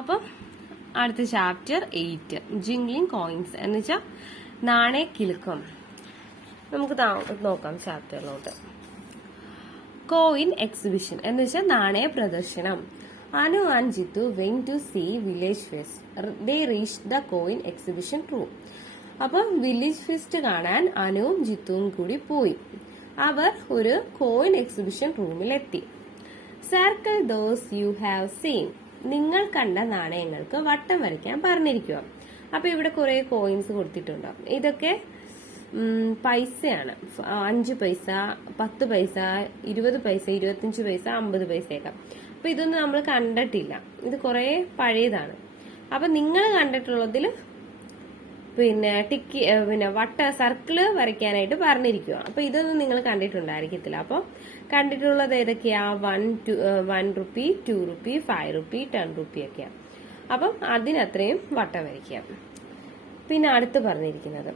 അപ്പം അടുത്ത chapter 8 ജിംഗ്ലിംഗ് coins എന്ന് വെച്ചാൽ നാണയ കിലുക്കം. നമുക്ക് നോക്കാം ചാപ്റ്ററിലോട്ട്. കോയിൻ എക്സിബിഷൻ എന്ന് വെച്ചാൽ നാണയ പ്രദർശനം. Anu and Jithu went to see village fest. They reached the coin exhibition room. അപ്പം വില്ലേജ് ഫെസ്റ്റ് കാണാൻ അനുവും ജിത്തുവും കൂടി പോയി. അവർ ഒരു കോയിൻ എക്സിബിഷൻ റൂമിലെത്തി. Circle those you have seen. നിങ്ങൾ കണ്ട നാണയങ്ങൾക്ക് വട്ടം വരയ്ക്കാൻ പറഞ്ഞിരിക്കുക. അപ്പൊ ഇവിടെ കുറെ കോയിൻസ് കൊടുത്തിട്ടുണ്ടാവും. ഇതൊക്കെ പൈസയാണ്. 5 പൈസ, 10 പൈസ, 20 പൈസ, 25 പൈസ, 50 പൈസയൊക്കെ. അപ്പൊ ഇതൊന്നും നമ്മൾ കണ്ടിട്ടില്ല. ഇത് കുറെ പഴയതാണ്. അപ്പൊ നിങ്ങൾ കണ്ടിട്ടുള്ളതിൽ പിന്നെ സർക്കിള് വരയ്ക്കാനായിട്ട് പറഞ്ഞിരിക്കുക. അപ്പൊ ഇതൊന്നും നിങ്ങൾ കണ്ടിട്ടുണ്ടായിരിക്കത്തില്ല. അപ്പൊ കണ്ടിട്ടുള്ളത് ഏതൊക്കെയാ? 1 റുപ്പി, 2 റുപ്പി, 5 റുപ്പി, 10 റുപ്പി ഒക്കെയാ. അപ്പം അതിനത്രയും വട്ടം വരയ്ക്കാം. പിന്നെ അടുത്ത് പറഞ്ഞിരിക്കുന്നത്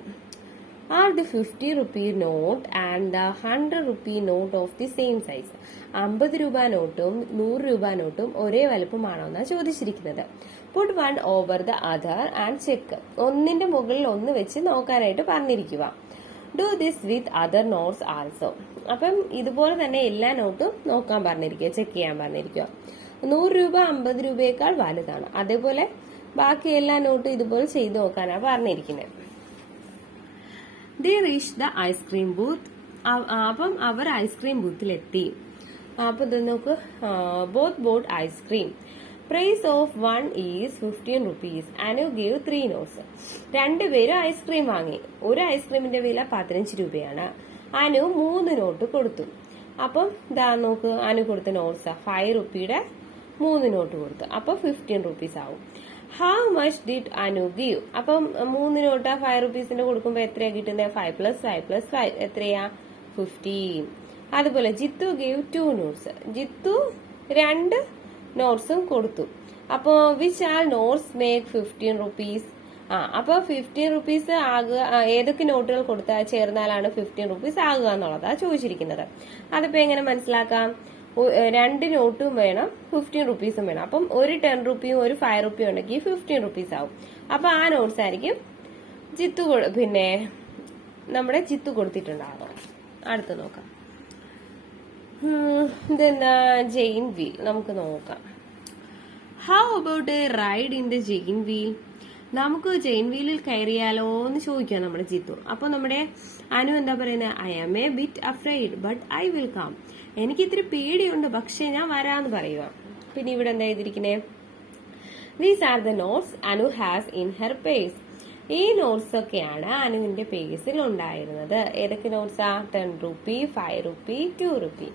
are the 50 rupee note and the 100 rupee note of the same size. 50 രൂപ നോട്ടും 100 രൂപ നോട്ടും ഒരേ വലുപ്പമാണോ എന്നാണ് ചോദിച്ചിരിക്കുന്നത്. Put one over the other and check. ഒന്നിന്റെ മുകളിൽ ഒന്ന് വെച്ച് നോക്കാനായിട്ട് പറഞ്ഞിരിക്കുക. Do this with other notes also. അപ്പം ഇതുപോലെ തന്നെ എല്ലാ നോട്ടും നോക്കാൻ പറഞ്ഞിരിക്കുക, ചെക്ക് ചെയ്യാൻ പറഞ്ഞിരിക്കുക. 100 രൂപ 50 രൂപയേക്കാൾ വലുതാണ്. അതേപോലെ ബാക്കി എല്ലാ നോട്ടും ഇതുപോലെ ചെയ്ത് നോക്കാനാണ് പറഞ്ഞിരിക്കുന്നത്. They reach the ice cream booth. അപ്പം അവർ ഐസ്ക്രീം ബൂത്തിലെത്തി. അപ്പൊ ഇത് നോക്ക്, both bought ice cream. Price of 1 is 15 rupees. Anu gave 3 notes. രണ്ടുപേരും ഐസ്ക്രീം വാങ്ങി. ഒരു ഐസ്ക്രീമിന്റെ വില 15 രൂപയാണ്. അനു 3 നോട്ട് കൊടുത്തു. അപ്പം ഇതാ നോക്ക്, അനു കൊടുത്ത നോട്ട്സ് 5 റുപ്പിയുടെ 3 നോട്ട് കൊടുത്തു. അപ്പൊ 15 റുപ്പീസ് ആവും. How much did Anu give. അപ്പം 3 നോട്ട് 5 റുപ്പീസിന്റെ കൊടുക്കുമ്പോ എത്രയാ കിട്ടുന്നത്? 5 + 5 + 5 എത്രയാ? 15. അതുപോലെ ജിത്തു ഗീവ് 2 നോട്ട്സ്. ജിത്തു 2 നോട്ട്സും കൊടുത്തു. അപ്പോ which are notes make 15 rupees. അപ്പൊ 15 റുപ്പീസ് ആകുക, ഏതൊക്കെ നോട്ടുകൾ കൊടുത്താൽ ചേർന്നാലാണ് 15 റുപ്പീസ് ആകുക എന്നുള്ളതാ ചോദിച്ചിരിക്കുന്നത്. അതിപ്പോ എങ്ങനെ മനസ്സിലാക്കാം? 2 നോട്ടും വേണം, 15 റുപ്പീസും വേണം. അപ്പം ഒരു 10 റുപ്പിയും ഒരു 5 റുപ്പിയും ഉണ്ടെങ്കിൽ 15 റുപ്പീസ് ആവും. അപ്പൊ ആ നോട്ട്സ് ആയിരിക്കും നമ്മുടെ ജിത്തു കൊടുത്തിട്ടുണ്ടാകും. അടുത്ത് നോക്കാം. ഇതെന്താ? Giant wheel. നമുക്ക് നോക്കാം. How about a ride in the giant wheel. നമുക്ക് ജെയിൻ വീലിൽ കയറിയാലോ എന്ന് ചോദിക്കാം നമ്മുടെ ജിത്തു. അപ്പൊ നമ്മുടെ അനു എന്താ പറയുന്നത്? I am a bit afraid but I will come. എനിക്ക് ഇത്തിരി പേടിയുണ്ട്, പക്ഷെ ഞാൻ വരാന്ന് പറയുക. പിന്നെ ഇവിടെ എന്താ ചെയ്തിരിക്കുന്നേ? These are the notes Anu has in her purse. ഈ നോട്ട്സ് ഒക്കെയാണ് അനുവിന്റെ പേഴ്സിൽ ഉണ്ടായിരുന്നത്. ഏതൊക്കെ നോട്ട്സാ? 10 റുപ്പി, 5 റുപ്പി, 2 റുപ്പി.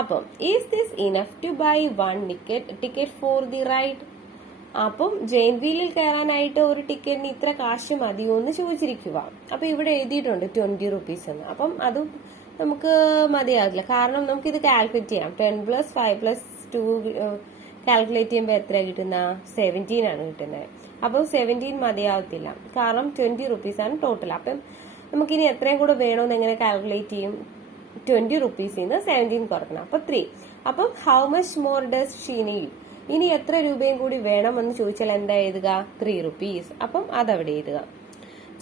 അപ്പം is this enough to buy 1 ticket for the ride. അപ്പം ജെയിൻ വീലിൽ കയറാനായിട്ട് ഒരു ടിക്കറ്റിന് ഇത്ര കാശ് മതിയോ എന്ന് ചോദിച്ചിരിക്കുക. അപ്പൊ ഇവിടെ എഴുതിയിട്ടുണ്ട് 20 റുപ്പീസ് എന്ന്. അപ്പം അത് നമുക്ക് മതിയാകില്ല. കാരണം നമുക്ക് ഇത് കാൽക്കുലേറ്റ് ചെയ്യാം. 10 + 5 + 2 കാൽക്കുലേറ്റ് ചെയ്യുമ്പോൾ എത്രയാണ് കിട്ടുന്ന? 17 ആണ് കിട്ടുന്നത്. അപ്പം 17 മതിയാവത്തില്ല. കാരണം 20 റുപ്പീസ് ആണ് ടോട്ടൽ. അപ്പം നമുക്കിനി എത്രയും കൂടെ വേണമെന്ന് എങ്ങനെ കാൽക്കുലേറ്റ് ചെയ്യും? 20 റുപ്പീസിൽ നിന്ന് 17 കുറക്കണം. അപ്പൊ 3. അപ്പം how much more does she need. ഇനി എത്ര രൂപയും കൂടി വേണമെന്ന് ചോദിച്ചാൽ എന്താ എഴുതുക? 3 റുപ്പീസ്. അപ്പം അതവിടെ എഴുതുക.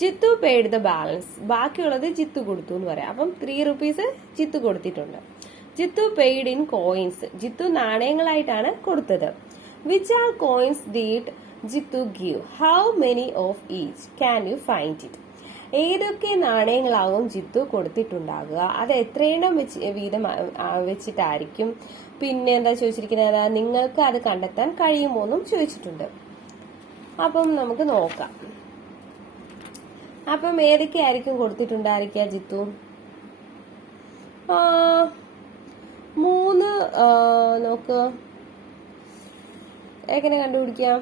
Jithu paid the balance. ബാക്കിയുള്ളത് ജിത്തു കൊടുത്തു എന്ന് പറയാം. അപ്പം 3 റുപ്പീസ് ജിത്തു കൊടുത്തിട്ടുണ്ട്. Jithu paid in coins. Jithu നാണയങ്ങളായിട്ടാണ് കൊടുത്തത്. Which are coins did Jithu give. How many of each can you find it. ഏതൊക്കെ നാണയങ്ങളാവും ജിത്തു കൊടുത്തിട്ടുണ്ടാകുക, അത് എത്രയെണ്ണം വീതം വെച്ചിട്ടായിരിക്കും. പിന്നെ എന്താ ചോദിച്ചിരിക്കുന്നത്? നിങ്ങൾക്ക് അത് കണ്ടെത്താൻ കഴിയുമോ എന്നും ചോദിച്ചിട്ടുണ്ട്. അപ്പം നമുക്ക് നോക്കാം. അപ്പം ഏതൊക്കെ ആയിരിക്കും കൊടുത്തിട്ടുണ്ടായിരിക്കുക ജിത്തു? 3 നോക്ക്, എങ്ങനെ കണ്ടുപിടിക്കാം?